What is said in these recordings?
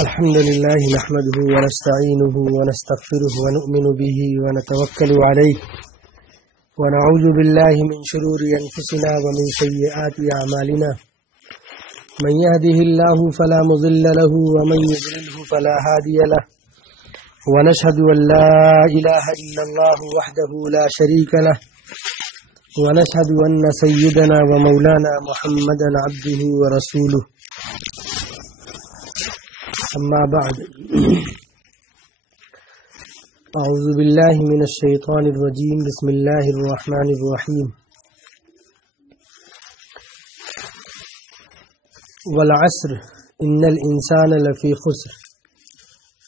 الحمد لله نحمده ونستعينه ونستغفره ونؤمن به ونتوكل عليه ونعوذ بالله من شرور أنفسنا ومن سيئات أعمالنا من يهده الله فلا مضل له ومن يضلله فلا هادي له ونشهد أن لا إله إلا الله وحده لا شريك له ونشهد أن سيدنا ومولانا محمدا عبده ورسوله أما بعد أعوذ بالله من الشيطان الرجيم بسم الله الرحمن الرحيم والعصر إن الإنسان لفي خسر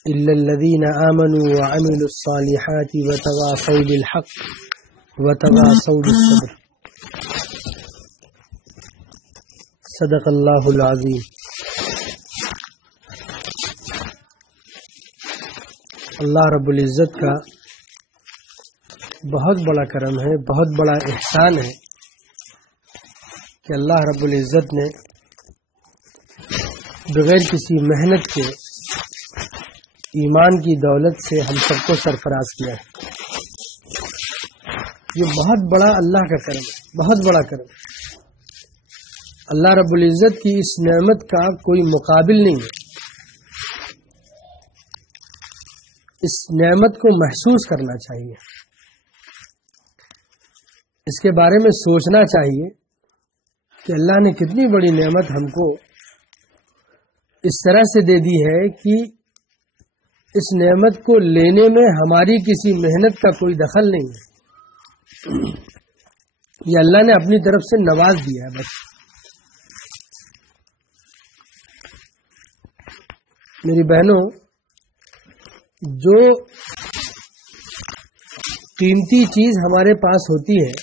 إلا الذين آمنوا وعملوا الصالحات وتواصوا بالحق وتواصوا بالصبر صدق الله العظيم. اللہ رب العزت کا بہت بڑا کرم ہے، بہت بڑا احسان ہے کہ اللہ رب العزت نے بغیر کسی محنت کے ایمان کی دولت سے ہم سب کو سرفراز کیا ہے. یہ بہت بڑا اللہ کا کرم ہے، بہت بڑا کرم ہے. اللہ رب العزت کی اس نعمت کا کوئی مقابل نہیں ہے. اس نعمت کو محسوس کرنا چاہیے، اس کے بارے میں سوچنا چاہیے کہ اللہ نے کتنی بڑی نعمت ہم کو اس طرح سے دے دی ہے کہ اس نعمت کو لینے میں ہماری کسی محنت کا کوئی دخل نہیں ہے. یہ اللہ نے اپنی طرف سے نواز دیا ہے. بس میری بہنوں، جو قیمتی چیز ہمارے پاس ہوتی ہے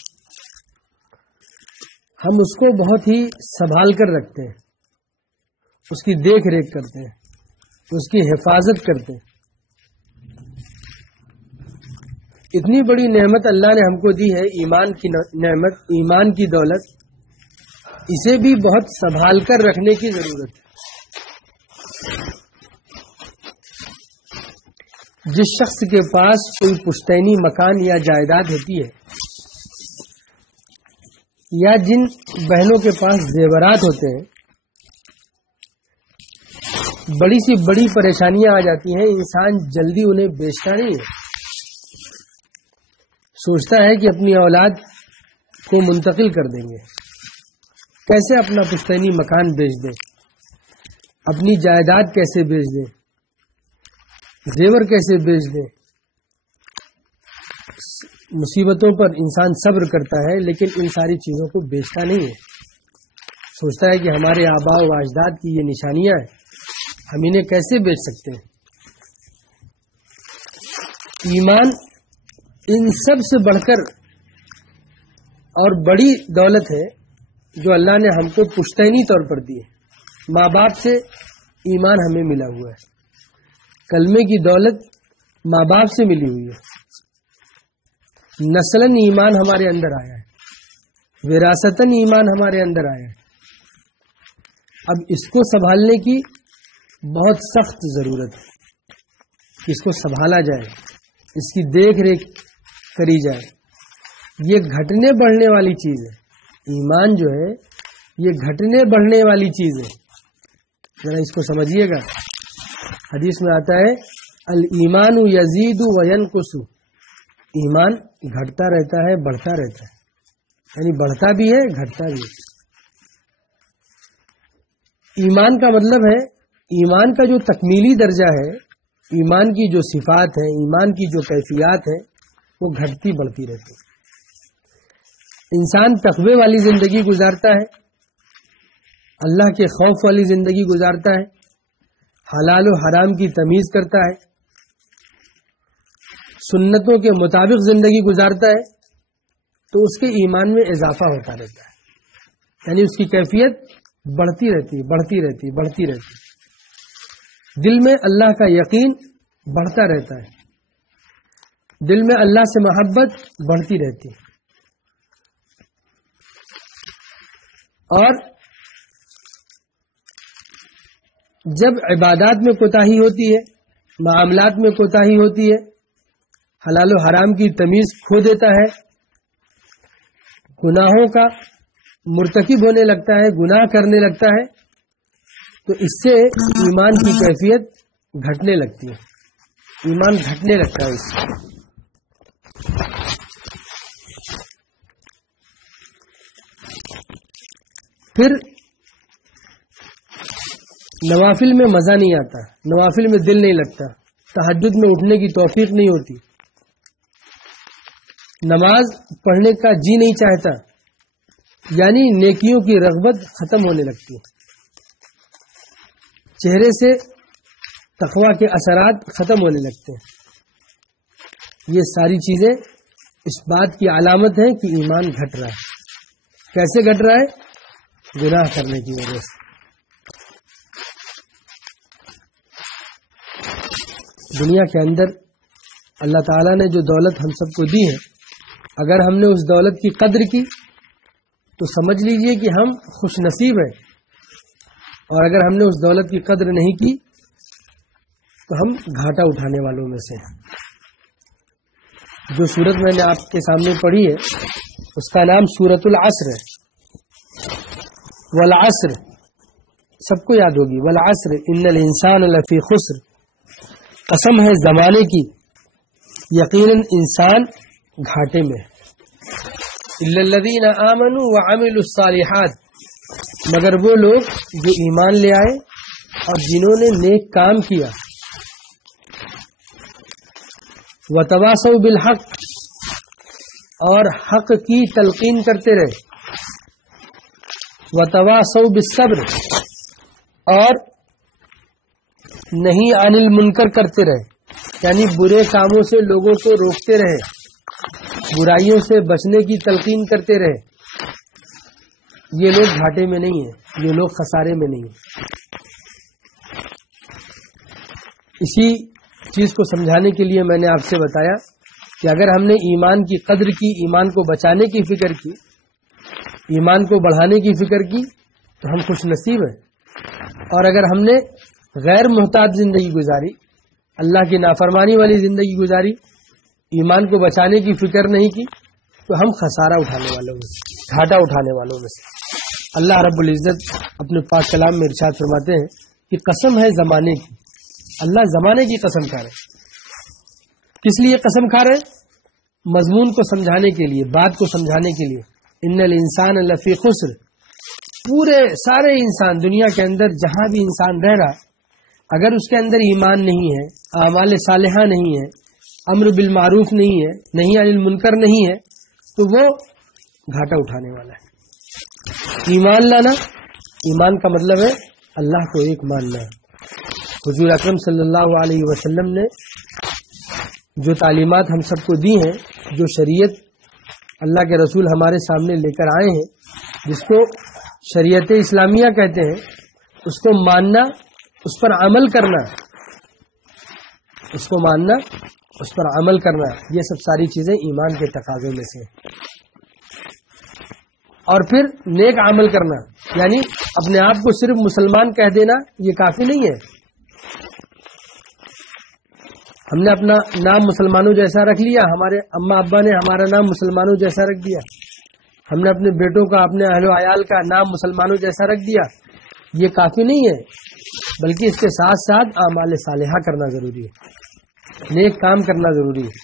ہم اس کو بہت ہی سنبھال کر رکھتے ہیں، اس کی دیکھ ریکھ کرتے ہیں، اس کی حفاظت کرتے ہیں. اتنی بڑی نعمت اللہ نے ہم کو دی ہے، ایمان کی نعمت، ایمان کی دولت، اسے بھی بہت سنبھال کر رکھنے کی ضرورت ہے. جس شخص کے پاس کوئی پشتینی مکان یا جائیداد ہوتی ہے، یا جن بہنوں کے پاس زیورات ہوتے ہیں، بڑی سی بڑی پریشانیاں آ جاتی ہیں، انسان جلدی انہیں بیچتا نہیں ہے. سوچتا ہے کہ اپنی اولاد کو منتقل کر دیں گے، کیسے اپنا پشتینی مکان بیچ دیں، اپنی جائیداد کیسے بیچ دیں، زیور کیسے بیچ دیں. مصیبتوں پر انسان صبر کرتا ہے لیکن ان ساری چیزوں کو بیچتا نہیں ہے. سوچتا ہے کہ ہمارے آباء و اجداد کی یہ نشانیاں ہیں، ہم انہیں کیسے بیچ سکتے ہیں. ایمان ان سب سے بڑھ کر اور بڑی دولت ہے جو اللہ نے ہم کو پشتینی طور پر دی ہے. ماں باپ سے ایمان ہمیں ملا ہوا ہے، کلمے کی دولت ماں باپ سے ملی ہوئی ہے، نسلاً ایمان ہمارے اندر آیا ہے، وراثتاً ایمان ہمارے اندر آیا ہے. اب اس کو سنبھالنے کی بہت سخت ضرورت ہے کہ اس کو سنبھالا جائے، اس کی دیکھ ریکھ کری جائے. یہ گھٹنے بڑھنے والی چیز ہے. ایمان جو ہے یہ گھٹنے بڑھنے والی چیز ہے. ذرا اس کو سمجھیے گا. حدیث میں آتا ہے الایمان یزید و ینقص، ایمان گھٹتا رہتا ہے، بڑھتا رہتا ہے، یعنی بڑھتا بھی ہے، گھٹتا بھی ہے. ایمان کا مطلب ہے ایمان کا جو تکمیلی درجہ ہے، ایمان کی جو صفات ہیں، ایمان کی جو کیفیات ہیں، وہ گھٹتی بڑھتی رہتی ہے. انسان تقوی والی زندگی گزارتا ہے، اللہ کے خوف والی زندگی گزارتا ہے، حلال و حرام کی تمیز کرتا ہے، سنتوں کے مطابق زندگی گزارتا ہے، تو اس کے ایمان میں اضافہ ہوتا رہتا ہے. یعنی اس کی کیفیت بڑھتی رہتی، بڑھتی رہتی، بڑھتی رہتی. دل میں اللہ کا یقین بڑھتا رہتا ہے، دل میں اللہ سے محبت بڑھتی رہتی. اور جب عبادات میں کوتاہی ہوتی ہے، معاملات میں کوتاہی ہوتی ہے، حلال و حرام کی تمیز کھو دیتا ہے، گناہوں کا مرتکب ہونے لگتا ہے، گناہ کرنے لگتا ہے، تو اس سے ایمان کی کیفیت گھٹنے لگتی ہے، ایمان گھٹنے لگتا ہے اس سے۔ پھر نوافل میں مزہ نہیں آتا، نوافل میں دل نہیں لگتا، تہجد میں اٹھنے کی توفیق نہیں ہوتی، نماز پڑھنے کا جی نہیں چاہتا، یعنی نیکیوں کی رغبت ختم ہونے لگتی ہے، چہرے سے تقویٰ کے اثرات ختم ہونے لگتے ہیں۔ یہ ساری چیزیں اس بات کی علامت ہے کہ ایمان گھٹ رہا ہے۔ کیسے گھٹ رہا ہے؟ گناہ کرنے کی وجہ سے۔ دنیا کے اندر اللہ تعالیٰ نے جو دولت ہم سب کو دی ہے، اگر ہم نے اس دولت کی قدر کی تو سمجھ لیجئے کہ ہم خوش نصیب ہیں، اور اگر ہم نے اس دولت کی قدر نہیں کی تو ہم گھاٹا اٹھانے والوں میں سے ہیں۔ جو سورت میں نے آپ کے سامنے پڑھی ہے اس کا نام سورۃ العصر ہے۔ والعصر سب کو یاد ہوگی، والعصر ان الانسان لفی خسر، قسم ہے زمانے کی، یقیناً انسان گھاٹے میں ہے۔ الا الذین آمنوا وعملوا الصالحات، مگر وہ لوگ جو ایمان لے آئے اور جنہوں نے نیک کام کیا، وتواصوا بالحق، اور حق کی تلقین کرتے رہے، وتواصوا بالصبر، اور نہیں عن المنکر کرتے رہے، یعنی برے کاموں سے لوگوں کو روکتے رہے، برائیوں سے بچنے کی تلقین کرتے رہے۔ یہ لوگ گھاٹے میں نہیں ہیں، یہ لوگ خسارے میں نہیں ہیں۔ اسی چیز کو سمجھانے کے لیے میں نے آپ سے بتایا کہ اگر ہم نے ایمان کی قدر کی، ایمان کو بچانے کی فکر کی، ایمان کو بڑھانے کی فکر کی، تو ہم خوش نصیب ہیں۔ اور اگر ہم نے غیر محتاط زندگی گزاری، اللہ کی نافرمانی والی زندگی گزاری، ایمان کو بچانے کی فکر نہیں کی، تو ہم خسارہ اٹھانے والوں میں سے، گھاٹا اٹھانے والوں میں سے۔ اللہ رب العزت اپنے پاک کلام میں ارشاد فرماتے ہیں کہ قسم ہے زمانے کی، اللہ زمانے کی قسم کھا رہے۔ کس لیے قسم کھا رہے؟ مضمون کو سمجھانے کے لیے، بات کو سمجھانے کے لیے۔ ان الانسان لفی خسر، پورے سارے انسان دنیا کے اندر جہاں بھی انسان رہ رہا، اگر اس کے اندر ایمان نہیں ہے، اعمال صالحہ نہیں ہے، امر بالمعروف نہیں ہے، نہی عن المنکر نہیں ہے، تو وہ گھاٹا اٹھانے والا ہے۔ ایمان لانا، ایمان کا مطلب ہے اللہ کو ایک ماننا۔ حضور اکرم صلی اللہ علیہ وسلم نے جو تعلیمات ہم سب کو دی ہیں، جو شریعت اللہ کے رسول ہمارے سامنے لے کر آئے ہیں، جس کو شریعت اسلامیہ کہتے ہیں، اس کو ماننا، اس پر عمل کرنا، اس کو ماننا، اس پر عمل کرنا، یہ سب ساری چیزیں ایمان کے تقاضوں میں سے ہیں۔ اور پھر نیک عمل کرنا، یعنی اپنے آپ کو صرف مسلمان کہہ دینا یہ کافی نہیں ہے۔ ہم نے اپنا نام مسلمانوں جیسا رکھ لیا، ہمارے اماں ابا نے ہمارا نام مسلمانوں جیسا رکھ دیا، ہم نے اپنے بیٹوں کا، اپنے اہل و عیال کا نام مسلمانوں جیسا رکھ دیا، یہ کافی نہیں ہے، بلکہ اس کے ساتھ ساتھ اعمال صالحہ کرنا ضروری ہے، نیک کام کرنا ضروری ہے،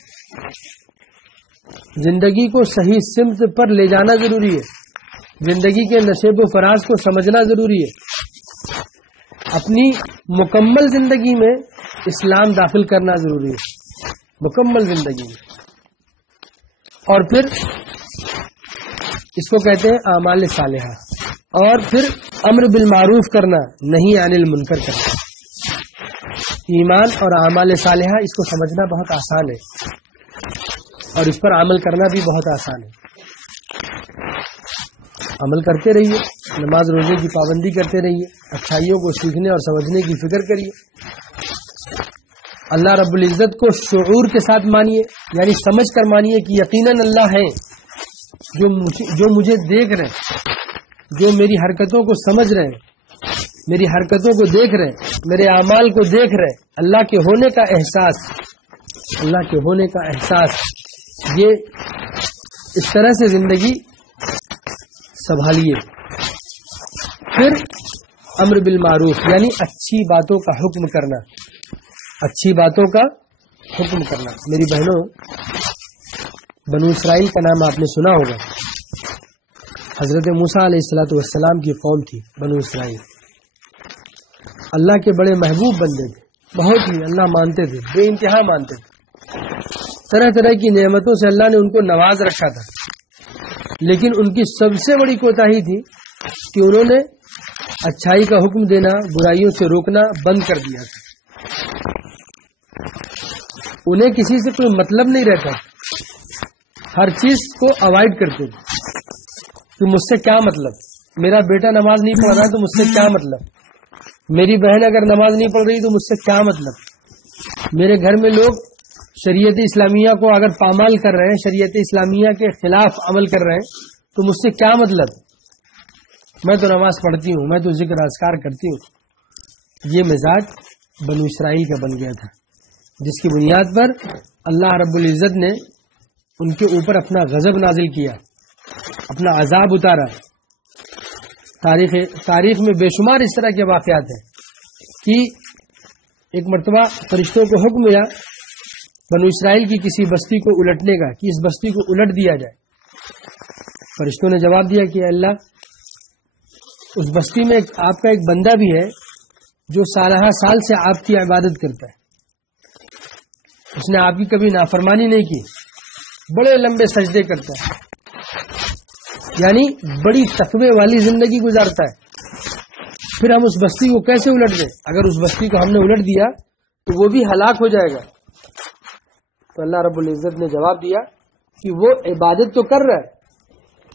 زندگی کو صحیح سمت پر لے جانا ضروری ہے، زندگی کے نشیب و فراز کو سمجھنا ضروری ہے، اپنی مکمل زندگی میں اسلام داخل کرنا ضروری ہے، مکمل زندگی میں۔ اور پھر اس کو کہتے ہیں اعمال صالحہ، اور پھر امر بالمعروف کرنا، نہی عن المنکر کرنا۔ ایمان اور اعمال صالحہ، اس کو سمجھنا بہت آسان ہے اور اس پر عمل کرنا بھی بہت آسان ہے۔ عمل کرتے رہیے، نماز روزے کی پابندی کرتے رہیے، اچھائیوں کو سیکھنے اور سمجھنے کی فکر کریے، اللہ رب العزت کو شعور کے ساتھ مانیے، یعنی سمجھ کر مانیے کہ یقیناً اللہ ہے، جو مجھے دیکھ رہے، جو میری حرکتوں کو سمجھ رہے ہیں، میری حرکتوں کو دیکھ رہے ہیں، میرے اعمال کو دیکھ رہے، اللہ کے ہونے کا احساس، اللہ کے ہونے کا احساس، یہ اس طرح سے زندگی سنبھالیے۔ پھر امر بالمعروف یعنی اچھی باتوں کا حکم کرنا، اچھی باتوں کا حکم کرنا۔ میری بہنوں، بنو اسرائیل کا نام آپ نے سنا ہوگا۔ حضرت موسیٰ علیہ الصلوۃ والسلام کی قوم تھی بنو اسرائیل۔ اللہ کے بڑے محبوب بندے تھے، بہت ہی اللہ مانتے تھے، بے انتہا مانتے تھے۔ طرح طرح کی نعمتوں سے اللہ نے ان کو نواز رکھا تھا، لیکن ان کی سب سے بڑی کوتاہی تھی کہ انہوں نے اچھائی کا حکم دینا، برائیوں سے روکنا بند کر دیا تھا۔ انہیں کسی سے کوئی مطلب نہیں رہتا، ہر چیز کو اوائڈ کرتے تھے کہ مجھ سے کیا مطلب، میرا بیٹا نماز نہیں پڑھ رہا تو مجھ سے کیا مطلب، میری بہن اگر نماز نہیں پڑھ رہی تو مجھ سے کیا مطلب، میرے گھر میں لوگ شریعت اسلامیہ کو اگر پامال کر رہے ہیں، شریعت اسلامیہ کے خلاف عمل کر رہے ہیں تو مجھ سے کیا مطلب، میں تو نماز پڑھتی ہوں، میں تو ذکر اذکار کرتی ہوں۔ یہ مزاج بنو اسرائیل کا بن گیا تھا، جس کی بنیاد پر اللہ رب العزت نے ان کے اوپر اپنا غضب نازل کیا، اپنا عذاب اتارا۔ تاریخ میں بے شمار اس طرح کے واقعات ہیں کہ ایک مرتبہ فرشتوں کو حکم ملا بنو اسرائیل کی کسی بستی کو الٹنے کا، کہ اس بستی کو الٹ دیا جائے۔ فرشتوں نے جواب دیا کہ اللہ، اس بستی میں آپ کا ایک بندہ بھی ہے جو سالہ سال سے آپ کی عبادت کرتا ہے، اس نے آپ کی کبھی نافرمانی نہیں کی، بڑے لمبے سجدے کرتا ہے، یعنی بڑی تقوی والی زندگی گزارتا ہے، پھر ہم اس بستی کو کیسے الٹ دیں؟ اگر اس بستی کو ہم نے الٹ دیا تو وہ بھی ہلاک ہو جائے گا۔ تو اللہ رب العزت نے جواب دیا کہ وہ عبادت تو کر رہا ہے،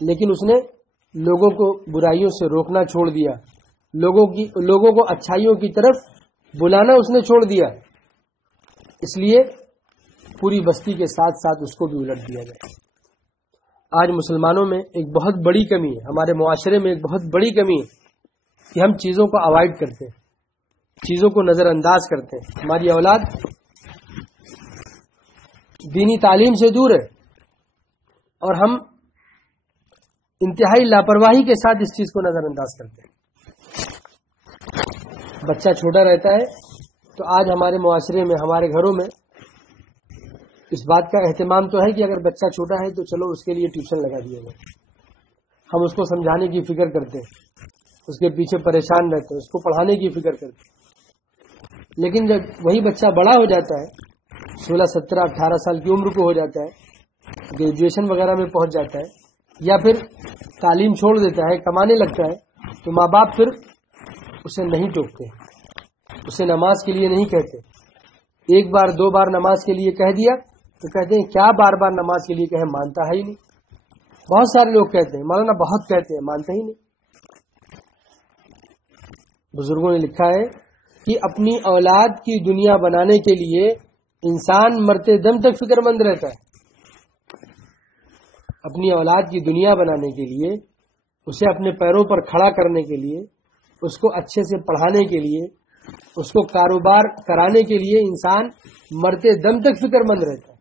لیکن اس نے لوگوں کو برائیوں سے روکنا چھوڑ دیا، لوگوں کو اچھائیوں کی طرف بلانا اس نے چھوڑ دیا، اس لیے پوری بستی کے ساتھ ساتھ اس کو بھی الٹ دیا جائے۔ آج مسلمانوں میں ایک بہت بڑی کمی ہے، ہمارے معاشرے میں ایک بہت بڑی کمی ہے کہ ہم چیزوں کو اوائڈ کرتے ہیں، چیزوں کو نظر انداز کرتے ہیں۔ ہماری اولاد دینی تعلیم سے دور ہے اور ہم انتہائی لاپرواہی کے ساتھ اس چیز کو نظر انداز کرتے ہیں۔ بچہ چھوٹا رہتا ہے تو آج ہمارے معاشرے میں، ہمارے گھروں میں اس بات کا اہتمام تو ہے کہ اگر بچہ چھوٹا ہے تو چلو اس کے لیے ٹیوشن لگا دیا جائے، ہم اس کو سمجھانے کی فکر کرتے ہیں، اس کے پیچھے پریشان رہتے ہیں، اس کو پڑھانے کی فکر کرتے ہیں۔ لیکن جب وہی بچہ بڑا ہو جاتا ہے، 16 17 18 سال کی عمر کو ہو جاتا ہے، گریجویشن وغیرہ میں پہنچ جاتا ہے یا پھر تعلیم چھوڑ دیتا ہے، کمانے لگتا ہے، تو ماں باپ پھر اسے نہیں ٹوکتے، اسے نماز کے لیے نہیں کہتے۔ ایک بار دو بار نماز کے لیے کہہ دیا تو کہتے ہیں کیا بار بار نماز کے لیے کہے، مانتا ہے ہی نہیں۔ بہت سارے لوگ کہتے ہیں مولانا بہت کہتے ہیں، مانتا ہی نہیں۔ بزرگوں نے لکھا ہے کہ اپنی اولاد کی دنیا بنانے کے لیے انسان مرتے دم تک فکر مند رہتا ہے۔ اپنی اولاد کی دنیا بنانے کے لیے، اسے اپنے پیروں پر کھڑا کرنے کے لیے، اس کو اچھے سے پڑھانے کے لیے، اس کو کاروبار کرانے کے لیے انسان مرتے دم تک فکر مند رہتا ہے۔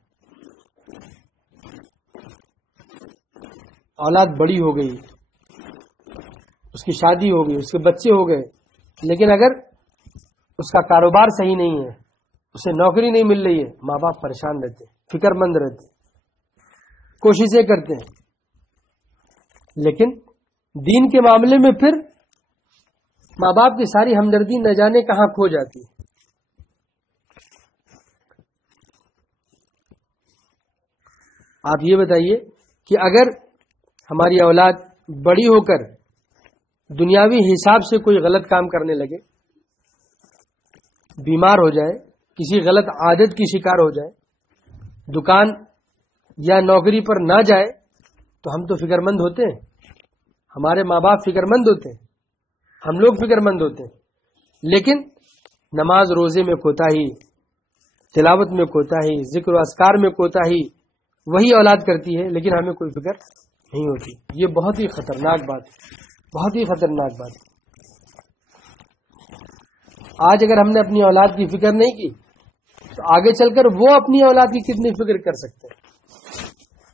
اولاد بڑی ہو گئی، اس کی شادی ہو گئی، اس کے بچے ہو گئے، لیکن اگر اس کا کاروبار صحیح نہیں ہے، اسے نوکری نہیں مل رہی ہے، ماں باپ پریشان رہتے، فکر مند رہتے، کوششیں کرتے ہیں۔ لیکن دین کے معاملے میں پھر ماں باپ کی ساری ہمدردی نہ جانے کہاں کھو جاتی ہے۔ آپ یہ بتائیے کہ اگر ہماری اولاد بڑی ہو کر دنیاوی حساب سے کوئی غلط کام کرنے لگے، بیمار ہو جائے، کسی غلط عادت کی شکار ہو جائے، دکان یا نوکری پر نہ جائے، تو ہم تو فکر مند ہوتے ہیں، ہمارے ماں باپ فکر مند ہوتے ہیں، ہم لوگ فکر مند ہوتے ہیں۔ لیکن نماز روزے میں کوتاہی، تلاوت میں کوتاہی، ذکر و اذکار میں کوتاہی وہی اولاد کرتی ہے، لیکن ہمیں کوئی فکر نہیں ہوتی۔ یہ بہت ہی خطرناک بات ہے، بہت ہی خطرناک بات ہے۔ آج اگر ہم نے اپنی اولاد کی فکر نہیں کی تو آگے چل کر وہ اپنی اولاد کی کتنی فکر کر سکتے ہیں.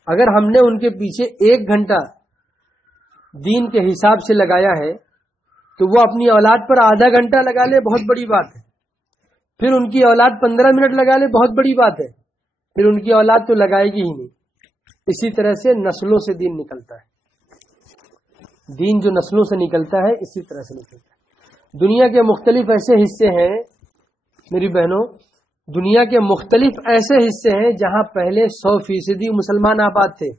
اگر ہم نے ان کے پیچھے 1 گھنٹہ دین کے حساب سے لگایا ہے تو وہ اپنی اولاد پر آدھا گھنٹہ لگا لے بہت بڑی بات ہے. پھر ان کی اولاد 15 منٹ لگا لے بہت بڑی بات ہے. پھر ان کی اولاد تو لگائے گی ہی نہیں. اسی طرح سے نسلوں سے دین نکلتا ہے. دین جو نسلوں سے نکلتا ہے اسی طرح سے نکلتا ہے. دنیا کے مختلف ایسے حصے ہیں میری بہنوں، دنیا کے مختلف ایسے حصے ہیں جہاں پہلے 100% مسلمان آباد تھے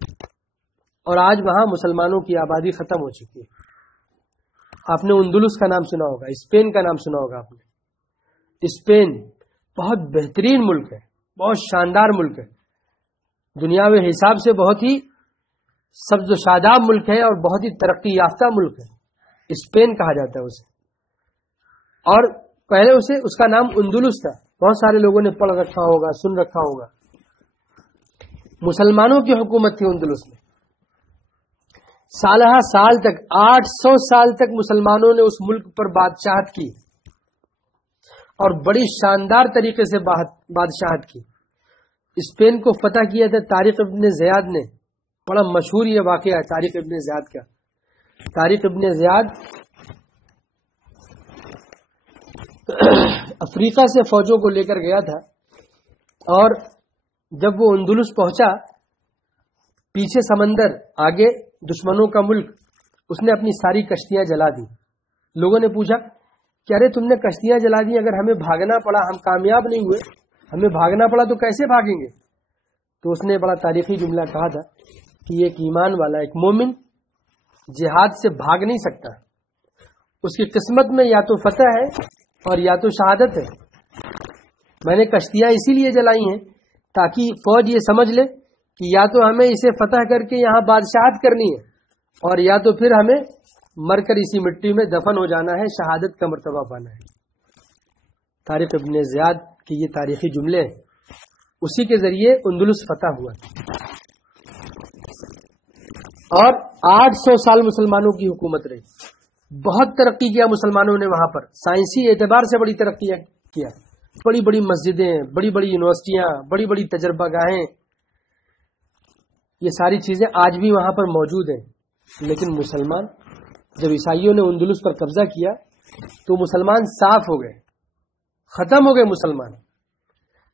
اور آج وہاں مسلمانوں کی آبادی ختم ہو چکی ہے. آپ نے اندلس کا نام سنا ہوگا، اسپین کا نام سنا ہوگا آپ نے. اسپین بہت بہترین ملک ہے، بہت شاندار ملک ہے، دنیاوی حساب سے بہت ہی سبز و شاداب ملک ہے اور بہت ہی ترقی یافتہ ملک ہے. اسپین کہا جاتا ہے اسے. اور پہلے اس کا نام اندلس تھا. بہت سارے لوگوں نے پڑھ رکھا ہوگا، سن رکھا ہوگا. مسلمانوں کی حکومت تھی اندلس میں. سالہ سال تک 800 سال تک مسلمانوں نے اس ملک پر بادشاہت کی اور بڑی شاندار طریقے سے بادشاہت کی. اسپین کو فتح کیا تھا طارق ابن زیاد نے. بڑا مشہور یہ واقعہ ہے طارق ابن زیاد کا. طارق ابن زیاد افریقہ سے فوجوں کو لے کر گیا تھا اور جب وہ اندلس پہنچا، پیچھے سمندر، آگے دشمنوں کا ملک، اس نے اپنی ساری کشتیاں جلا دی. لوگوں نے پوچھا کہ ارے تم نے کشتیاں جلا دی، اگر ہمیں بھاگنا پڑا، ہم کامیاب نہیں ہوئے، ہمیں بھاگنا پڑا تو کیسے بھاگیں گے؟ تو اس نے بڑا تاریخی جملہ کہا تھا کہ ایک ایمان والا، ایک مومن جہاد سے بھاگ نہیں سکتا. اس کی قسمت میں یا تو فتح ہے اور یا تو شہادت ہے. میں نے کشتیاں اسی لیے جلائی ہیں تاکہ فوج یہ سمجھ لے کہ یا تو ہمیں اسے فتح کر کے یہاں بادشاہت کرنی ہے اور یا تو پھر ہمیں مر کر اسی مٹی میں دفن ہو جانا ہے، شہادت کا مرتبہ پانا ہے. طارق ابن زیاد کے یہ تاریخی جملے ہیں. اسی کے ذریعے اندلس فتح ہوا اور 800 سال مسلمانوں کی حکومت رہی. بہت ترقی کیا مسلمانوں نے وہاں پر. سائنسی اعتبار سے بڑی ترقی کیا. بڑی بڑی مسجدیں، بڑی بڑی یونیورسٹیاں، بڑی بڑی تجربہ گاہیں، یہ ساری چیزیں آج بھی وہاں پر موجود ہیں. لیکن مسلمان، جب عیسائیوں نے اندلس پر قبضہ کیا تو مسلمان صاف ہو گئے، ختم ہو گئے مسلمان.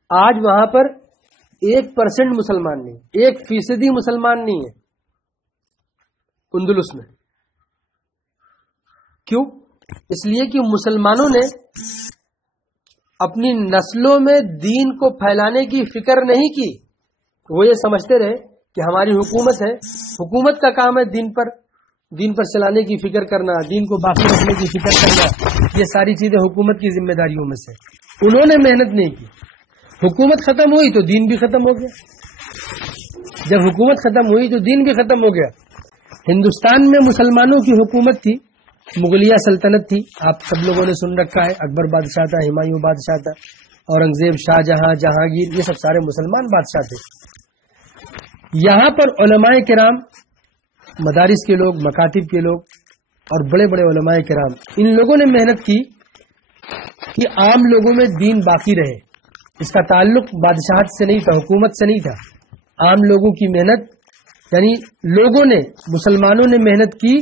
آج وہاں پر 1% مسلمان نہیں، 1% مسلمان نہیں ہے اندلس میں. کیوں؟ اس لیے کہ مسلمانوں نے اپنی نسلوں میں دین کو پھیلانے کی فکر نہیں کی. وہ یہ سمجھتے رہے کہ ہماری حکومت ہے، حکومت کا کام ہے دین پر چلانے کی فکر کرنا، دین کو باقی رکھنے کی فکر کرنا. یہ ساری چیزیں حکومت کی ذمہ داریوں میں سے. انہوں نے محنت نہیں کی. حکومت ختم ہوئی تو دین بھی ختم ہو گیا. جب حکومت ختم ہوئی تو دین بھی ختم ہو گیا. ہندوستان میں مسلمانوں کی حکومت تھی، مغلیہ سلطنت تھی. آپ سب لوگوں نے سن رکھا ہے، اکبر بادشاہ تھا، ہمایوں بادشاہ تھا، اورنگزیب، شاہ جہاں، جہانگیر، یہ سب سارے مسلمان بادشاہ تھے. یہاں پر علماء کرام، مدارس کے لوگ، مکاتب کے لوگ اور بڑے بڑے علماء کرام، ان لوگوں نے محنت کی کہ عام لوگوں میں دین باقی رہے. اس کا تعلق بادشاہت سے نہیں تھا، حکومت سے نہیں تھا. عام لوگوں کی محنت، یعنی لوگوں نے، مسلمانوں نے محنت کی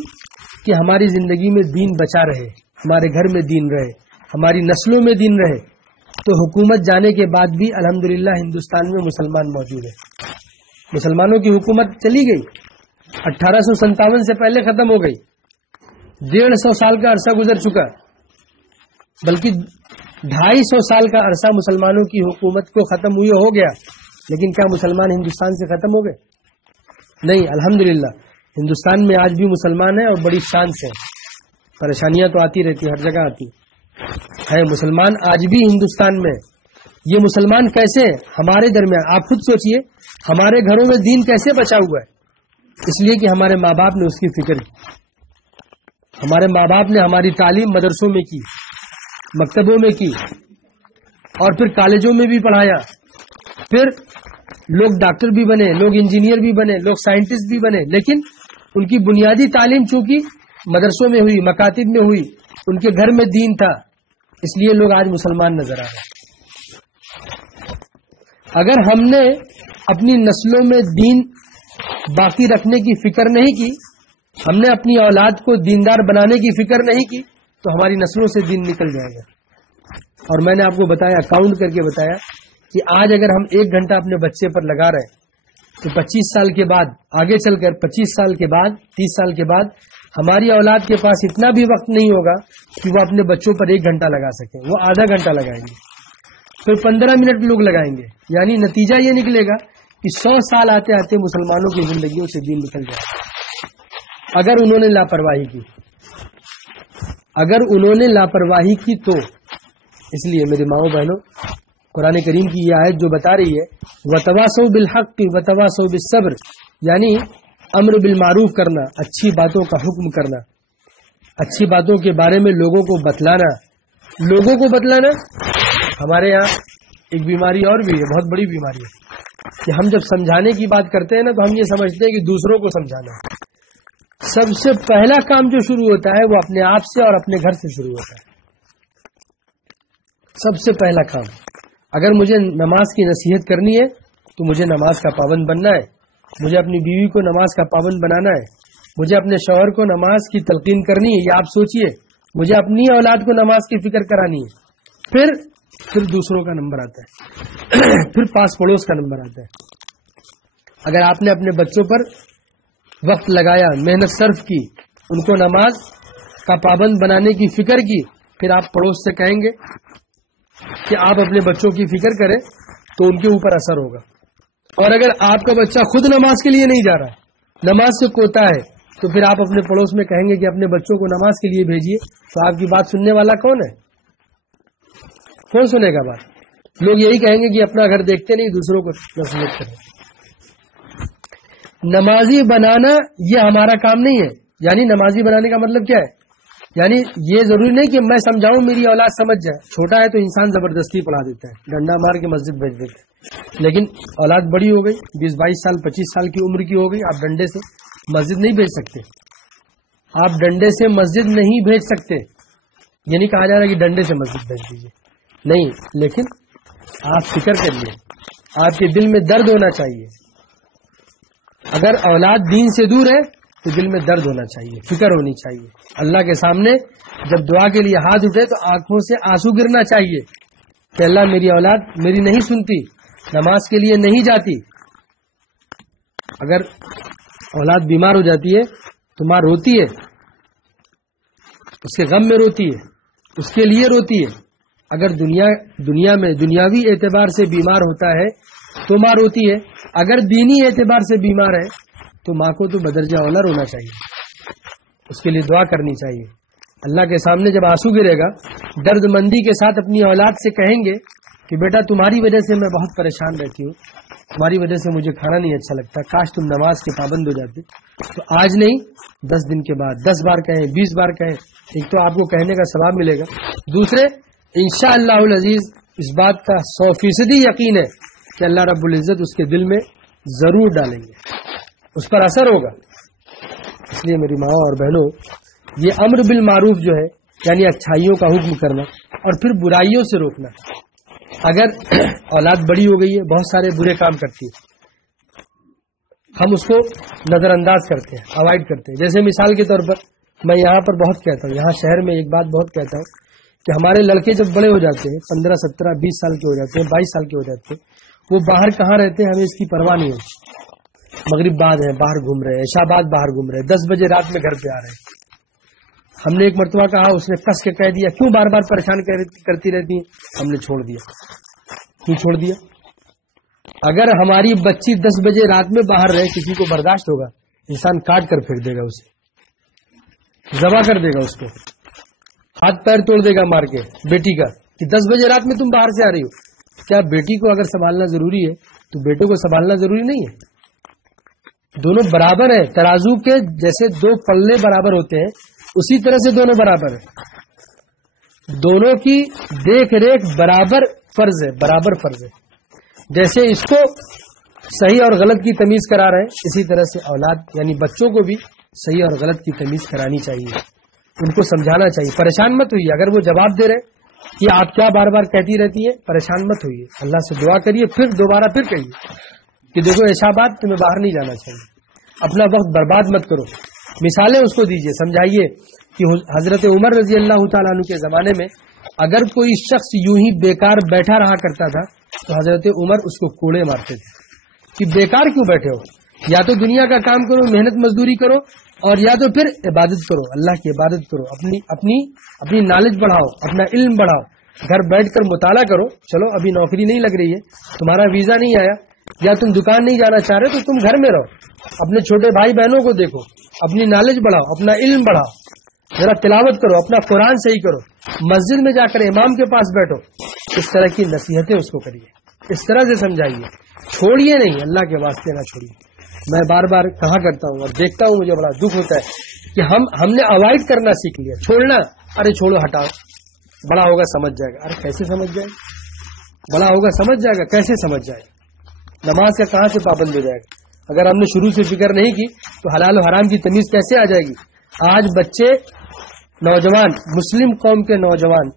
کہ ہماری زندگی میں دین بچا رہے، ہمارے گھر میں دین رہے، ہماری نسلوں میں دین رہے. تو حکومت جانے کے بعد بھی الحمدللہ ہندوستان میں مسلمان موجود ہیں. مسلمانوں کی حکومت چلی گئی، 1857 سے پہلے ختم ہو گئی. 150 سال کا عرصہ گزر چکا، بلکہ 250 سال کا عرصہ مسلمانوں کی حکومت کو ختم ہوئے ہو گیا. لیکن کیا مسلمان ہندوستان سے ختم ہو گئے؟ نہیں، الحمدللہ ہندوستان میں آج بھی مسلمان ہیں اور بڑی شان سے. پریشانیاں تو آتی رہتی، ہر جگہ آتی ہے. مسلمان آج بھی ہندوستان میں. یہ مسلمان کیسے ہیں ہمارے درمیان؟ آپ خود سوچئے، ہمارے گھروں میں دین کیسے بچا ہوا ہے؟ اس لیے کہ ہمارے ماں باپ نے اس کی فکر کی. ہمارے ماں باپ نے ہماری تعلیم مدرسوں میں کی، مکتبوں میں کی، اور پھر کالجوں میں بھی پڑھایا. پھر لوگ ڈاکٹر بھی بنے، لوگ انجینئر بھی بنے، لوگ سائنٹسٹ بھی بنے. لیکن ان کی بنیادی تعلیم چونکہ مدرسوں میں ہوئی، مکاتب میں ہوئی، ان کے گھر میں دین تھا، اس لیے لوگ آج مسلمان نظر آ رہے ہیں۔ اگر ہم نے اپنی نسلوں میں دین باقی رکھنے کی فکر نہیں کی، ہم نے اپنی اولاد کو دیندار بنانے کی فکر نہیں کی، تو ہماری نسلوں سے دین نکل جائے گا۔ اور میں نے آپ کو بتایا، کاؤنٹ کر کے بتایا کہ آج اگر ہم 1 گھنٹہ اپنے بچے پر لگا رہے تو 25 سال کے بعد، آگے چل کر 25 سال کے بعد، 30 سال کے بعد ہماری اولاد کے پاس اتنا بھی وقت نہیں ہوگا کہ وہ اپنے بچوں پر 1 گھنٹہ لگا سکیں، وہ آدھا گھنٹہ لگائیں گے، پھر 15 منٹ لوگ لگائیں گے۔ یعنی نتیجہ یہ نکلے گا کہ 100 سال آتے آتے مسلمانوں کی زندگیوں سے دین نکل جائے گا، اگر انہوں نے لاپرواہی کی، اگر انہوں نے لاپرواہی کی تو۔ اس لیے میری ماؤں بہنوں، قرآن کریم کی یہ آیت جو بتا رہی ہے وَتَوَاصَوْا بِالْحَقِّ وَتَوَاصَوْا بِالصَّبْرِ، یعنی امر بالمعروف کرنا، اچھی باتوں کا حکم کرنا، اچھی باتوں کے بارے میں لوگوں کو بتلانا۔ لوگوں کو بتلانا، ہمارے یہاں ایک بیماری اور بھی ہے، بہت بڑی بیماری ہے، کہ ہم جب سمجھانے کی بات کرتے ہیں نا تو ہم یہ سمجھتے ہیں کہ دوسروں کو سمجھانا ہے۔ سب سے پہلا کام جو شروع ہوتا ہے وہ اپنے آپ سے اور اپنے گھر سے شروع ہوتا ہے۔ سب سے پہلا کام، اگر مجھے نماز کی نصیحت کرنی ہے تو مجھے نماز کا پابند بننا ہے، مجھے اپنی بیوی کو نماز کا پابند بنانا ہے، مجھے اپنے شوہر کو نماز کی تلقین کرنی ہے، یہ آپ سوچئے، مجھے اپنی اولاد کو نماز کی فکر کرانی ہے، پھر دوسروں کا نمبر آتا ہے، پھر پاس پڑوس کا نمبر آتا ہے۔ اگر آپ نے اپنے بچوں پر وقت لگایا، محنت صرف کی، ان کو نماز کا پابند بنانے کی فکر کی، پھر آپ پڑوس سے کہیں گے کہ آپ اپنے بچوں کی فکر کریں تو ان کے اوپر اثر ہوگا۔ اور اگر آپ کا بچہ خود نماز کے لیے نہیں جا رہا ہے، نماز سے کوتا ہے، تو پھر آپ اپنے پڑوس میں کہیں گے کہ اپنے بچوں کو نماز کے لیے بھیجیے، تو آپ کی بات سننے والا کون ہے؟ کون سنے گا بات؟ لوگ یہی کہیں گے کہ اپنا گھر دیکھتے نہیں، دوسروں کو نصیحت کریں۔ نمازی بنانا یہ ہمارا کام نہیں ہے۔ یعنی نمازی بنانے کا مطلب کیا ہے؟ یعنی یہ ضروری نہیں کہ میں سمجھاؤں میری اولاد سمجھ جائے۔ چھوٹا ہے تو انسان زبردستی پڑھا دیتا ہے، ڈنڈا مار کے مسجد بھیج دیتا ہے، لیکن اولاد بڑی ہو گئی، 20-22 سال 25 سال کی عمر کی ہو گئی، آپ ڈنڈے سے مسجد نہیں بھیج سکتے، آپ ڈنڈے سے مسجد نہیں بھیج سکتے۔ یہ نہیں کہا جا رہا کہ ڈنڈے سے مسجد بھیج دیجیے، نہیں، لیکن آپ فکر کریے، آپ کے دل میں درد ہونا چاہیے۔ اگر اولاد دین سے دور ہے تو دل میں درد ہونا چاہیے، فکر ہونی چاہیے۔ اللہ کے سامنے جب دعا کے لیے ہاتھ اٹھے تو آنکھوں سے آنسو گرنا چاہیے کہ اللہ میری اولاد میری نہیں سنتی، نماز کے لیے نہیں جاتی۔ اگر اولاد بیمار ہو جاتی ہے تو ماں روتی ہے، اس کے غم میں روتی ہے، اس کے لیے روتی ہے۔ اگر دنیا میں دنیاوی اعتبار سے بیمار ہوتا ہے تو ماں روتی ہے، اگر دینی اعتبار سے بیمار ہے تو ماں کو تو بدرجہ اولا رونا چاہیے، اس کے لیے دعا کرنی چاہیے۔ اللہ کے سامنے جب آنسو گرے گا، درد مندی کے ساتھ اپنی اولاد سے کہیں گے کہ بیٹا تمہاری وجہ سے میں بہت پریشان رہتی ہوں، تمہاری وجہ سے مجھے کھانا نہیں اچھا لگتا، کاش تم نماز کے پابند ہو جاتے، تو آج نہیں 10 دن کے بعد 10 بار کہیں، 20 بار کہیں، ایک تو آپ کو کہنے کا ثواب ملے گا، دوسرے انشاءاللہ العزیز اس بات کا 100% یقین ہے کہ اللہ رب العزت اس کے دل میں ضرور ڈالیں گے، اس پر اثر ہوگا۔ اس لیے میری ماں اور بہنوں، یہ امر بالمعروف جو ہے یعنی اچھائیوں کا حکم کرنا اور پھر برائیوں سے روکنا۔ اگر اولاد بڑی ہو گئی ہے، بہت سارے برے کام کرتی ہے، ہم اس کو نظر انداز کرتے ہیں، اوائڈ کرتے ہیں۔ جیسے مثال کے طور پر میں یہاں پر بہت کہتا ہوں، یہاں شہر میں ایک بات بہت کہتا ہوں کہ ہمارے لڑکے جب بڑے ہو جاتے ہیں، 15 17 20 سال کے ہو جاتے ہیں، 22 سال کے ہو جاتے ہیں، وہ باہر کہاں رہتے ہیں ہمیں اس کی پرواہ نہیں ہوتی۔ مغرب بعد ہے باہر گھوم رہے ہیں، عشاء بعد باہر گھوم رہے ہیں، 10 بجے رات میں گھر پہ آ رہے ہیں۔ ہم نے ایک مرتبہ کہا، اس نے کس کے کہہ دیا کیوں بار بار پریشان کرتی رہتی ہیں؟ ہم نے چھوڑ دیا۔ کیوں چھوڑ دیا؟ اگر ہماری بچی 10 بجے رات میں باہر رہے، کسی کو برداشت ہوگا؟ انسان کاٹ کر پھینک دے گا، اسے ذبح کر دے گا، اس کو ہاتھ پیر توڑ دے گا مار کے بیٹی کا کہ 10 بجے رات میں تم باہر سے آ رہی ہو۔ کیا بیٹی کو اگر سنبھالنا ضروری ہے تو بیٹوں کو سنبھالنا ضروری نہیں ہے؟ دونوں برابر ہیں، ترازو کے جیسے 2 پلے برابر ہوتے ہیں اسی طرح سے دونوں برابر ہیں، دونوں کی دیکھ ریکھ برابر فرض ہے، برابر فرض ہے۔ جیسے اس کو صحیح اور غلط کی تمیز کرا رہے ہیں، اسی طرح سے اولاد یعنی بچوں کو بھی صحیح اور غلط کی تمیز کرانی چاہیے، ان کو سمجھانا چاہیے۔ پریشان مت ہوئیے، اگر وہ جواب دے رہے کہ آپ کیا بار بار کہتی رہتی ہے؟ پریشان مت ہوئیے، اللہ سے دعا کریے، پھر دوبارہ پھر کہیے کہ دیکھو ایسا بات تمہیں باہر نہیں جانا چاہیے، اپنا وقت برباد مت کرو. مثالیں اس کو دیجیے، سمجھائیے کہ حضرت عمر رضی اللہ تعالیٰ عنہ کے زمانے میں اگر کوئی شخص یوں ہی بیکار بیٹھا رہا کرتا تھا تو حضرت عمر اس کو کوڑے مارتے تھے کہ بیکار کیوں بیٹھے ہو، یا تو دنیا کا کام کرو، محنت مزدوری کرو، اور یا تو پھر عبادت کرو، اللہ کی عبادت کرو، اپنی نالج بڑھاؤ، اپنا علم بڑھاؤ، گھر بیٹھ کر مطالعہ کرو. چلو ابھی نوکری نہیں لگ رہی ہے، تمہارا ویزا نہیں آیا، یا تم دکان نہیں جانا چاہ رہے تو تم گھر میں رہو، اپنے چھوٹے بھائی بہنوں کو دیکھو، اپنی نالج بڑھاؤ، اپنا علم بڑھاؤ، ذرا تلاوت کرو، اپنا قرآن صحیح کرو، مسجد میں جا کر امام کے پاس بیٹھو. اس طرح کی نصیحتیں اس کو کریے، اس طرح سے سمجھائیے، چھوڑیے نہیں، اللہ کے واسطے نہ چھوڑیے. میں بار بار کہا کرتا ہوں اور دیکھتا ہوں، مجھے بڑا دکھ ہوتا ہے کہ ہم نے اوائڈ کرنا سیکھ لیا، چھوڑنا، ارے چھوڑو ہٹاؤ، بڑا ہوگا سمجھ جائے گا. ارے کیسے سمجھ جائے گا؟ بڑا ہوگا سمجھ جائے گا، کیسے سمجھ جائے گا؟ نماز کا کہاں سے پابند ہو جائے گا؟ اگر ہم نے شروع سے فکر نہیں کی تو حلال و حرام کی تمیز کیسے آ جائے گی؟ آج بچے، نوجوان، مسلم قوم کے نوجوان،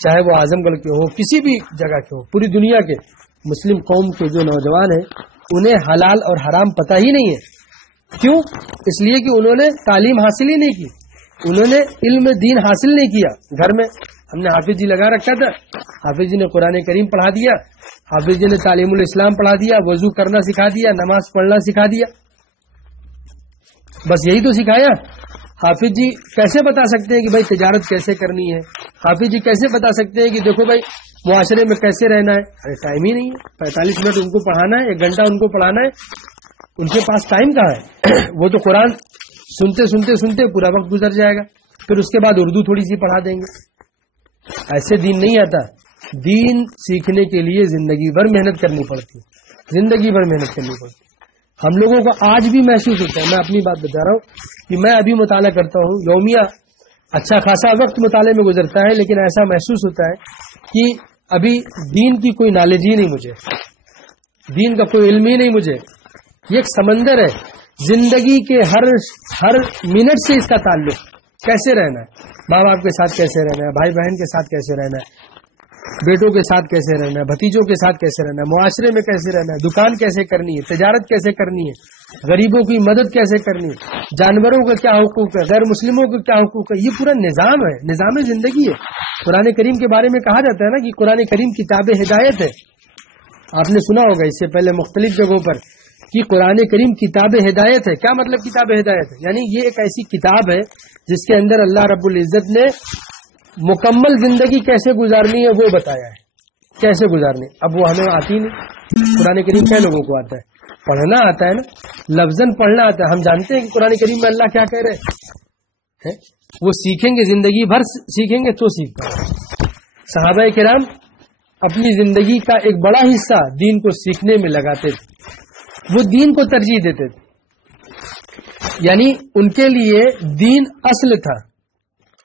چاہے وہ اعظم گڑھ کے ہو، کسی بھی جگہ کے ہو، پوری دنیا کے مسلم قوم کے جو نوجوان ہیں انہیں حلال اور حرام پتہ ہی نہیں ہے. کیوں؟ اس لیے کہ انہوں نے تعلیم حاصل ہی نہیں کی، انہوں نے علم دین حاصل نہیں کیا. گھر میں ہم نے حافظ جی لگا رکھا تھا، حافظ جی نے قرآن کریم پڑھا دیا، حافظ جی نے تعلیم الاسلام پڑھا دیا، وضو کرنا سکھا دیا، نماز پڑھنا سکھا دیا، بس یہی تو سکھایا. حافظ جی کیسے بتا سکتے ہیں کہ بھائی تجارت کیسے کرنی ہے؟ حافظ جی کیسے بتا سکتے ہیں کہ دیکھو بھائی معاشرے میں کیسے رہنا ہے؟ ارے ٹائم ہی نہیں ہے، 45 منٹ ان کو پڑھانا ہے، 1 گھنٹہ ان کو پڑھانا ہے، ان کے پاس ٹائم کہاں ہے؟ وہ تو قرآن سنتے سنتے سنتے پورا وقت گزر جائے گا، پھر اس کے بعد اردو تھوڑی سی پڑھا دیں گے. ایسے دین نہیں آتا. دین سیکھنے کے لیے زندگی بھر محنت کرنی پڑتی ہے، زندگی بھر محنت کرنی پڑتی ہے. ہم لوگوں کو آج بھی محسوس ہوتا ہے، میں اپنی بات بتا رہا ہوں کہ میں ابھی مطالعہ کرتا ہوں، یومیہ اچھا خاصا وقت مطالعے میں گزرتا ہے، لیکن ایسا محسوس ہوتا ہے کہ ابھی دین کی کوئی نالج ہی نہیں، مجھے دین کا کوئی علم ہی نہیں. مجھے یہ ایک سمندر ہے، زندگی کے ہر منٹ سے اس کا تعلق. کیسے رہنا ہے، ماں باپ کے ساتھ کیسے رہنا ہے، بھائی بہن کے ساتھ کیسے رہنا ہے، بیٹوں کے ساتھ کیسے رہنا ہے، بھتیجوں کے ساتھ کیسے رہنا ہے، معاشرے میں کیسے رہنا ہے، دکان کیسے کرنی ہے، تجارت کیسے کرنی ہے، غریبوں کی مدد کیسے کرنی ہے، جانوروں کا کیا حقوق ہے، غیر مسلموں کا کیا حقوق ہے. یہ پورا نظام ہے، نظام زندگی ہے. قرآن کریم کے بارے میں کہا جاتا ہے نا کہ قرآن کریم کتاب ہدایت ہے. آپ نے سنا ہوگا اس سے پہلے مختلف جگہوں پر کہ قرآن کریم کتاب ہدایت ہے. کیا مطلب کتاب ہدایت ہے؟ یعنی یہ ایک ایسی کتاب ہے جس کے اندر اللہ رب العزت نے مکمل زندگی کیسے گزارنی ہے وہ بتایا ہے، کیسے گزارنی. اب وہ ہمیں آتی نہیں. قرآن کریم کیا لوگوں کو آتا ہے؟ پڑھنا آتا ہے نا، لفظاً پڑھنا آتا ہے. ہم جانتے ہیں کہ قرآن کریم میں اللہ کیا کہہ رہے ہیں، وہ سیکھیں گے، زندگی بھر سیکھیں گے تو سیکھ پائیں. صحابہ کرام اپنی زندگی کا ایک بڑا حصہ دین کو سیکھنے میں لگاتے تھے، وہ دین کو ترجیح دیتے تھے. یعنی ان کے لیے دین اصل تھا،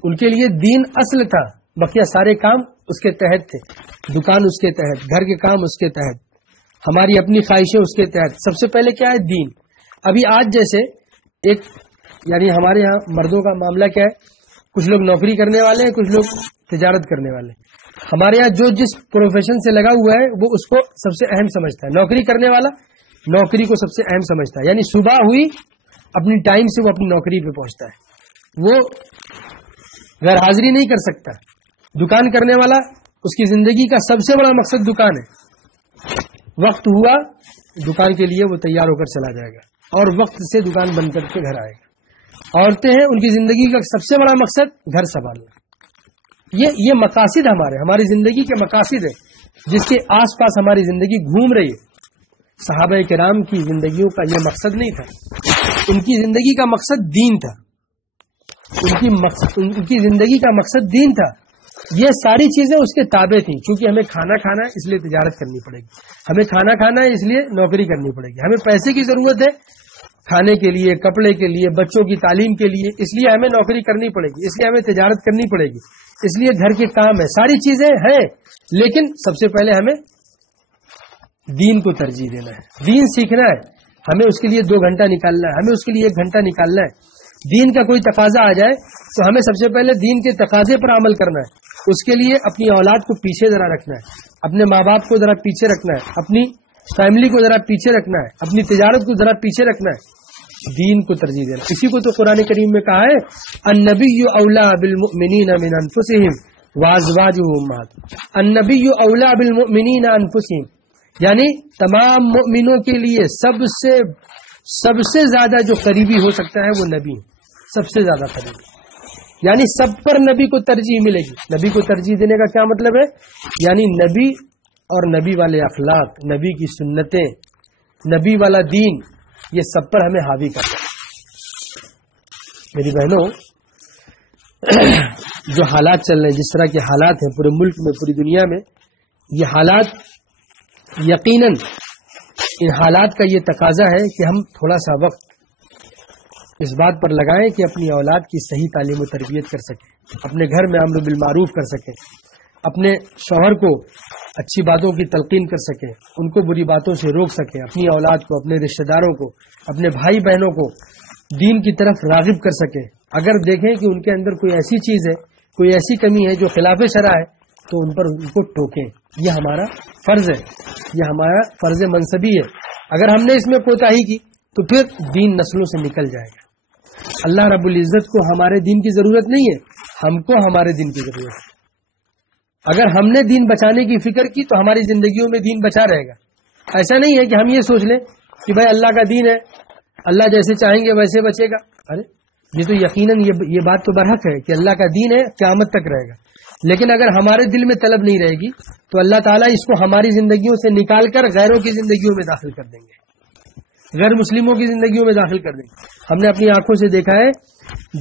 ان کے لیے دین اصل تھا، بقیہ سارے کام اس کے تحت تھے. دکان اس کے تحت، گھر کے کام اس کے تحت، ہماری اپنی خواہشیں اس کے تحت. سب سے پہلے کیا ہے؟ دین. ابھی آج جیسے ایک یعنی ہمارے ہاں مردوں کا معاملہ کیا ہے، کچھ لوگ نوکری کرنے والے ہیں، کچھ لوگ تجارت کرنے والے ہیں. ہمارے یہاں جو جس پروفیشن سے لگا ہوا ہے وہ اس کو سب سے اہم سمجھتا ہے. نوکری کرنے والا نوکری کو سب سے اہم سمجھتا ہے، یعنی صبح ہوئی اپنی ٹائم سے وہ اپنی نوکری پہ پہنچتا ہے، وہ غیر حاضری نہیں کر سکتا. دکان کرنے والا اس کی زندگی کا سب سے بڑا مقصد دکان ہے. وقت ہوا دکان کے لیے وہ تیار ہو کر چلا جائے گا اور وقت سے دکان بند کر کے گھر آئے گا. عورتیں ہیں، ان کی زندگی کا سب سے بڑا مقصد گھر سنبھالنا. یہ مقاصد ہماری زندگی کے مقاصد ہے جس کے آس پاس ہماری زندگی گھوم رہی ہے. صحابہ کرام کی زندگیوں کا یہ مقصد نہیں تھا، ان کی زندگی کا مقصد دین تھا. ان کی زندگی کا مقصد دین تھا. یہ ساری چیزیں اس کے تابع تھیں. چونکہ ہمیں کھانا کھانا ہے اس لیے تجارت کرنی پڑے گی، ہمیں کھانا کھانا ہے اس لیے نوکری کرنی پڑے گی، ہمیں پیسے کی ضرورت ہے کھانے کے لیے، کپڑے کے لیے، بچوں کی تعلیم کے لیے، اس لیے ہمیں نوکری کرنی پڑے گی، اس لیے ہمیں تجارت کرنی پڑے گی، اس لیے گھر کے کام ہے. ساری چیزیں ہیں، لیکن سب سے پہلے ہمیں دین کو ترجیح دینا ہے، دین سیکھنا ہے. ہمیں اس کے لیے 2 گھنٹہ نکالنا ہے، ہمیں اس کے لیے 1 گھنٹہ نکالنا ہے. دین کا کوئی تقاضا آ جائے تو ہمیں سب سے پہلے دین کے تقاضے پر عمل کرنا ہے. اس کے لیے اپنی اولاد کو پیچھے ذرا رکھنا ہے، اپنے ماں باپ کو ذرا پیچھے رکھنا ہے، اپنی فیملی کو ذرا پیچھے رکھنا ہے، اپنی تجارت کو ذرا پیچھے رکھنا ہے، دین کو ترجیح دینا. اسی کو تو قرآن کریم میں کہا ہے النبی اولا بالمؤمنین من انفسہم وازواجہ امہاتہم. النبی اولا بالمؤمنین انفسہم، یعنی تمام مؤمنوں کے لیے سب سے زیادہ جو قریبی ہو سکتا ہے وہ نبی ہے، سب سے زیادہ قریبی. یعنی سب پر نبی کو ترجیح ملے گی. نبی کو ترجیح دینے کا کیا مطلب ہے؟ یعنی نبی اور نبی والے اخلاق، نبی کی سنتیں، نبی والا دین، یہ سب پر ہمیں حاوی کرنا ہے. میری بہنوں، جو حالات چل رہے ہیں، جس طرح کے حالات ہیں پورے ملک میں، پوری دنیا میں، یہ حالات یقیناً ان حالات کا یہ تقاضا ہے کہ ہم تھوڑا سا وقت اس بات پر لگائیں کہ اپنی اولاد کی صحیح تعلیم و تربیت کر سکیں، اپنے گھر میں امر بالمعروف کر سکیں، اپنے شوہر کو اچھی باتوں کی تلقین کر سکیں، ان کو بری باتوں سے روک سکیں، اپنی اولاد کو، اپنے رشتہ داروں کو، اپنے بھائی بہنوں کو دین کی طرف راغب کر سکیں. اگر دیکھیں کہ ان کے اندر کوئی ایسی چیز ہے، کوئی ایسی کمی ہے جو خلاف شرع ہے، تو ان پر ان کو ٹوکیں. یہ ہمارا فرض ہے، یہ ہمارا فرض منصبی ہے. اگر ہم نے اس میں کوتاہی کی تو پھر دین نسلوں سے نکل جائے گا. اللہ رب العزت کو ہمارے دین کی ضرورت نہیں ہے، ہم کو ہمارے دین کی ضرورت ہے. اگر ہم نے دین بچانے کی فکر کی تو ہماری زندگیوں میں دین بچا رہے گا. ایسا نہیں ہے کہ ہم یہ سوچ لیں کہ بھائی اللہ کا دین ہے، اللہ جیسے چاہیں گے ویسے بچے گا. ارے یہ تو یقیناً یہ بات تو برحق ہے کہ اللہ کا دین ہے، قیامت تک رہے گا. لیکن اگر ہمارے دل میں طلب نہیں رہے گی تو اللہ تعالیٰ اس کو ہماری زندگیوں سے نکال کر غیروں کی زندگیوں میں داخل کر دیں گے، غیر مسلموں کی زندگیوں میں داخل کر دیں گے. ہم نے اپنی آنکھوں سے دیکھا ہے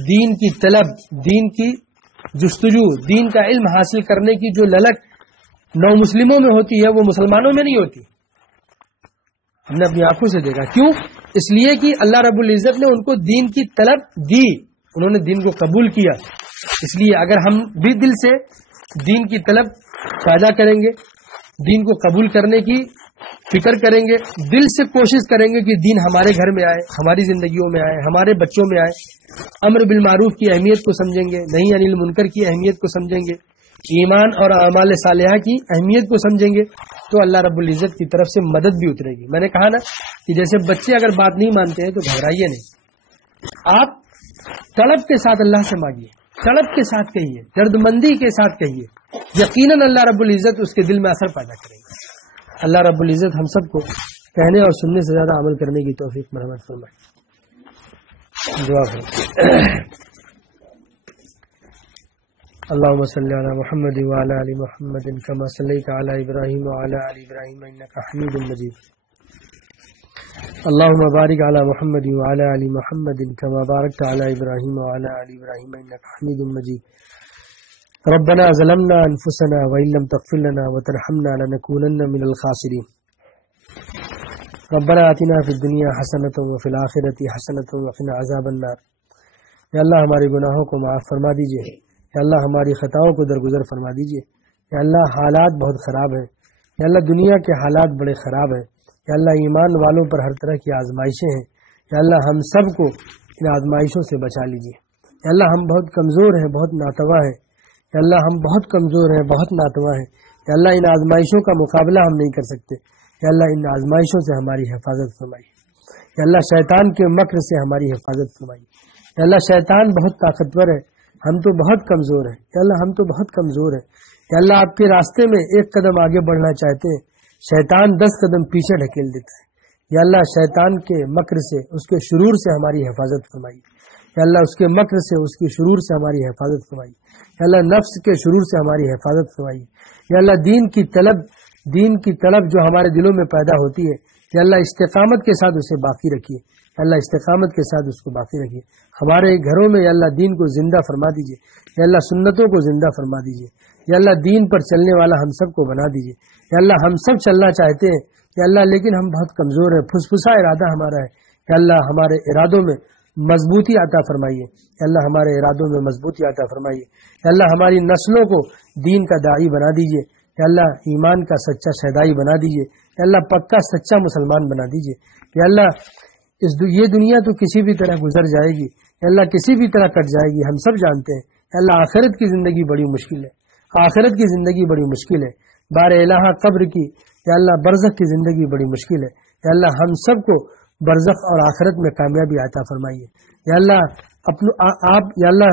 دین کی طلب، دین کی جستجو، دین کا علم حاصل کرنے کی جو للک نو مسلموں میں ہوتی ہے وہ مسلمانوں میں نہیں ہوتی. ہم نے اپنی آنکھوں سے دیکھا. کیوں؟ اس لیے کہ اللہ رب العزت نے ان کو دین کی طلب دی، انہوں نے دین کو قبول کیا. اس لیے اگر ہم بھی دل سے دین کی طلب پیدا کریں گے، دین کو قبول کرنے کی فکر کریں گے، دل سے کوشش کریں گے کہ دین ہمارے گھر میں آئے، ہماری زندگیوں میں آئے، ہمارے بچوں میں آئے، امر بالمعروف کی اہمیت کو سمجھیں گے، نہی عن المنکر کی اہمیت کو سمجھیں گے، ایمان اور اعمال صالحہ کی اہمیت کو سمجھیں گے، تو اللہ رب العزت کی طرف سے مدد بھی اترے گی. میں نے کہا نا کہ جیسے بچے اگر بات نہیں مانتے ہیں تو گھبرائیے نہیں، آپ طلب کے ساتھ اللہ سے مانگیے، طلب کے ساتھ کہیے، درد مندی کے ساتھ کہیے، یقیناً اللہ رب العزت اس کے دل میں اثر پیدا کرے گا. اللہ رب العزت ہم سب کو کہنے اور سننے سے زیادہ عمل کرنے کی توفیق مرحمت فرمائے. دعا کریں. اللهم صل على محمد وعلى ال محمد كما صليت على ابراهيم وعلى ال ابراهيم انك حميد مجيد. اللهم بارك على محمد وعلى ال محمد كما باركت على ابراهيم وعلى ال ابراهيم انك حميد مجيد. ربنا ظلمنا انفسنا وان لم تغفر لنا وترحمنا لنكونن من الخاسرين. ربنا آتنا في الدنيا حسنة وفي الآخرة حسنة وقنا عذاب النار. یا اللہ ہمارے گناہوں کو معاف فرما دیجیے، یا اللہ ہماری خطاؤں کو درگزر فرما دیجیے. یا اللہ حالات بہت خراب ہیں، یا اللہ دنیا کے حالات بڑے خراب ہیں. یا اللہ ایمان والوں پر ہر طرح کی آزمائشیں ہیں، یا اللہ ہم سب کو ان آزمائشوں سے بچا لیجیے. یا اللہ ہم بہت کمزور ہیں، بہت ناتواں ہیں. یا اللہ ہم بہت کمزور ہیں، بہت ناتواں ہیں. یا اللہ ان آزمائشوں کا مقابلہ ہم نہیں کر سکتے. یا اللہ ان آزمائشوں سے ہماری حفاظت فرمائیے. یا اللہ شیطان کے مکر سے ہماری حفاظت فرمائیے. یا اللہ شیطان بہت طاقتور ہے، ہم تو بہت کمزور ہیں. یا اللہ ہم تو بہت کمزور ہیں. یا اللہ آپ کے راستے میں ایک قدم آگے بڑھنا چاہتے ہیں، شیطان 10 قدم پیچھے ڈھکیل دیتا ہے. یا اللہ شیطان کے مکر سے، اس کے شرور سے ہماری حفاظت فرمائیے. یا اللہ اس کے مکر سے، اس کی شرور سے ہماری حفاظت فرمائیے. یا اللہ نفس کے شرور سے ہماری حفاظت فرمائیے. یا اللہ دین کی طلب جو ہمارے دلوں میں پیدا ہوتی ہے، یا اللہ استقامت کے ساتھ اسے باقی رکھیے. یا اللہ استقامت کے ساتھ اس کو باقی رکھیے. ہمارے گھروں میں یا اللہ دین کو زندہ فرما دیجیے. یا اللہ سنتوں کو زندہ فرما دیجیے. یا اللہ دین پر چلنے والا ہم سب کو بنا دیجیے. یا اللہ ہم سب چلنا چاہتے ہیں یا اللہ، لیکن ہم بہت کمزور ہیں، پھسپھسا ارادہ ہمارا ہے. یا اللہ ہمارے ارادوں میں مضبوطی عطا فرمائیے. یا اللہ ہمارے ارادوں میں مضبوطی عطا فرمائیے. یا اللہ ہماری نسلوں کو دین کا داعی بنا دیجیے. یا اللہ ایمان کا سچا شہدائی بنا دیجیے. یا اللہ پکا سچا مسلمان بنا دیجیے. یا اللہ یہ دنیا تو کسی بھی طرح گزر جائے گی، یا اللہ کسی بھی طرح کٹ جائے گی، ہم سب جانتے ہیں. یا اللہ آخرت کی زندگی بڑی مشکل ہے. آخرت کی زندگی بڑی مشکل ہے، بار الہ قبر کی یا اللہ برزخ کی زندگی بڑی مشکل ہے، یا اللہ ہم سب کو برزخ اور آخرت میں کامیابی عطا فرمائیے، یا اللہ آپ یا اللہ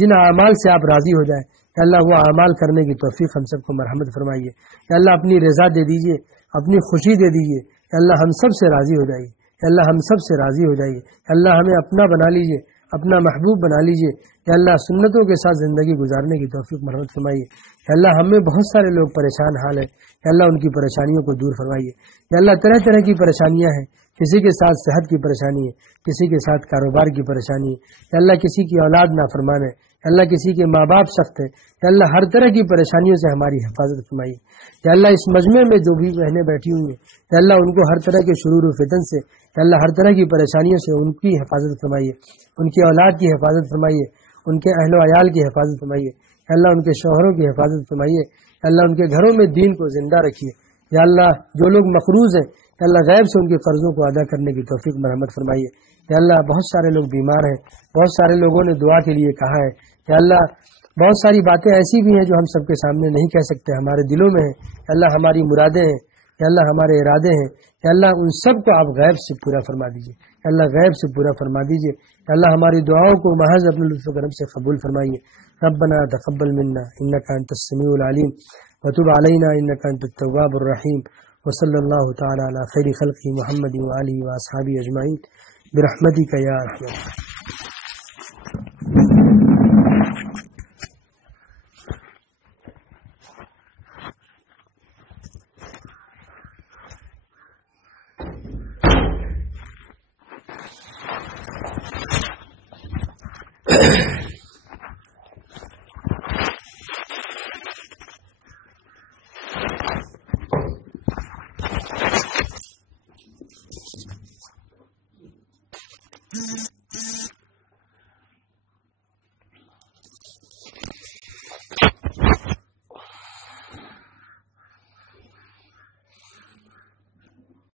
جن اعمال سے آپ راضی ہو جائیں یا اللہ وہ اعمال کرنے کی توفیق ہم سب کو مرحمت فرمائیے، یا اللہ اپنی رضا دے دیجیے، اپنی خوشی دے دیجیے، یا اللہ ہم سب سے راضی ہو جائیے، یا اللہ ہم سب سے راضی ہو جائیے، یا اللہ ہمیں اپنا بنا لیجیے، اپنا محبوب بنا لیجیے، یا اللہ سنتوں کے ساتھ زندگی گزارنے کی توفیق مرحمت فرمائیے، یا اللہ ہم میں بہت سارے لوگ پریشان حال ہیں، یا اللہ ان کی پریشانیوں کو دور فرمائیے، یا اللہ طرح طرح کی پریشانیاں ہیں، کسی کے ساتھ صحت کی پریشانی ہے، کسی کے ساتھ کاروبار کی پریشانی ہے، یا اللہ کسی کی اولاد نافرمان ہے، یا اللہ کسی کے ماں باپ سخت ہے، یا اللہ ہر طرح کی پریشانیوں سے ہماری حفاظت فرمائیے، یا اللہ اس مجمع میں جو بھی بہنیں بیٹھی ہوئی ہیں یا اللہ ان کو ہر طرح کے شرور و فتن سے یا اللہ ہر طرح کی پریشانیوں سے ان کی حفاظت فرمائیے، ان کی اولاد کی حفاظت فرمائیے، ان کے اہل و عیال کی حفاظت فرمائیے، یا اللہ ان کے شوہروں کی حفاظت فرمائیے، یا اللہ ان کے گھروں میں دین کو زندہ رکھیے، یا اللہ جو لوگ مقروض ہیں یا اللہ غیب سے ان کے قرضوں کو ادا کرنے کی توفیق مرحمت فرمائیے، یا اللہ بہت سارے لوگ بیمار ہیں، بہت سارے لوگوں نے دعا کے لیے کہا ہے، یا اللہ بہت ساری باتیں ایسی بھی ہیں جو ہم سب کے سامنے نہیں کہہ سکتے، ہمارے دلوں میں ہیں، یا اللہ ہماری مرادیں ہیں، یا اللہ ہمارے ارادے ہیں، یا اللہ ان سب کو آپ غیب سے پورا فرما دیجیے، یا اللہ غیب سے پورا فرما دیجیے، یا اللہ ہماری دعاؤں کو محض اپنے لطف و کرم سے قبول فرمائیے، ربنا تقبل منا انک انت السمیع العلیم وتب علینا انک انت التواب الرحیم وصلی اللہ تعالی علی خیر خلقہ محمد وآلہ واصحابہ اجمعین برحمتک یا ارحم الراحمین۔